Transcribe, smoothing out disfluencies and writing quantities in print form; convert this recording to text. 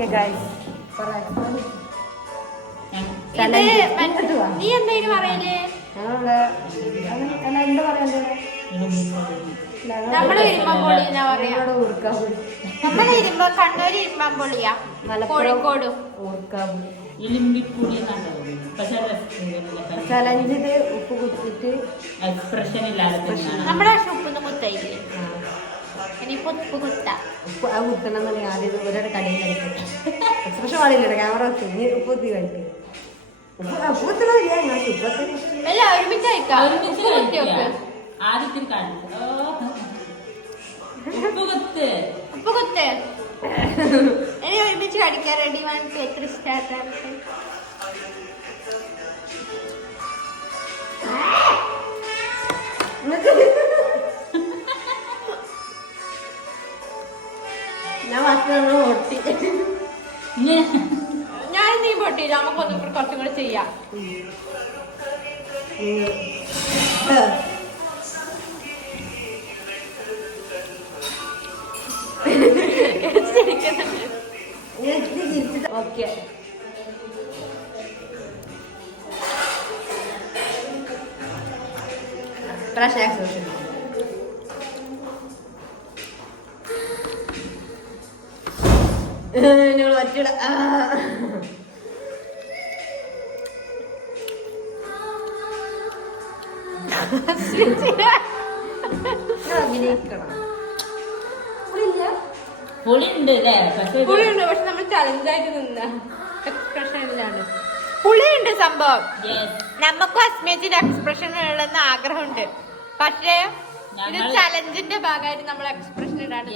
Okay guys നീ എന്തായാലും പറയല് എന്താ പറയണ്ടേ നമ്മള് ഇരുമ്പമ്പൊളി എന്നാ പറയാ. നമ്മള് കണ്ണൂര് ഇരുമ്പമ്പൊളിയാ, കോഴിക്കോട് ചലഞ്ചിത് ഉപ്പ് കുത്തിട്ട് എക്സ്പ്രഷൻ ഇല്ലാതെ നമ്മുടെ ഉപ്പൊന്നും കുത്തായില്ലേ, ഇനിയിപ്പോ ഉപ്പ് കുത്താ. ഉപ്പ് ആ കുത്തണം എന്നുണ്ടെങ്കിൽ ആദ്യം ഒരാളുടെ കടയിൽ കഴിക്കട്ടെ. എക്സ്പ്രഷൻ പാടില്ല, ക്യാമറ വെച്ച് ഉപ്പ് കുത്തി കഴിക്കും. ഉപ്പ് കുത്തണില്ല, അല്ല ഒരുമിച്ച് കഴിക്കാം. ഒരുമിച്ച് കഴിക്കുക. ആദ്യത്തിൽ ഉപ്പ് കുത്ത് ഇനി ഒരുമിച്ച് കടിക്കാൻ. Ready 1 2 3 start. ഞാൻ മാത്രം ഓട്ടി. ഞാൻ നീ പൊട്ടിയില്ല, നമുക്കൊന്നും കുറച്ചും കൂടെ ചെയ്യാം. ഓക്കെ ഞങ്ങൾ ഒറ്റ അഭിനയിക്കണം. പുളിയുണ്ട് അല്ലേ? പുളിയുണ്ട്, പക്ഷെ നമ്മൾ ചലഞ്ചായിട്ട് നിന്ന എക്സ്പ്രഷനിലാണ്. പുളിയുണ്ട് സംഭവം. നമുക്കും അസ്മേച്ചിന്റെ എക്സ്പ്രഷൻ ഉള്ളെന്ന് ആഗ്രഹമുണ്ട്, പക്ഷേ ഇത് ചലഞ്ചിന്റെ ഭാഗമായിട്ട് നമ്മൾ എക്സ്പ്രഷൻ ഇടാണ്ട്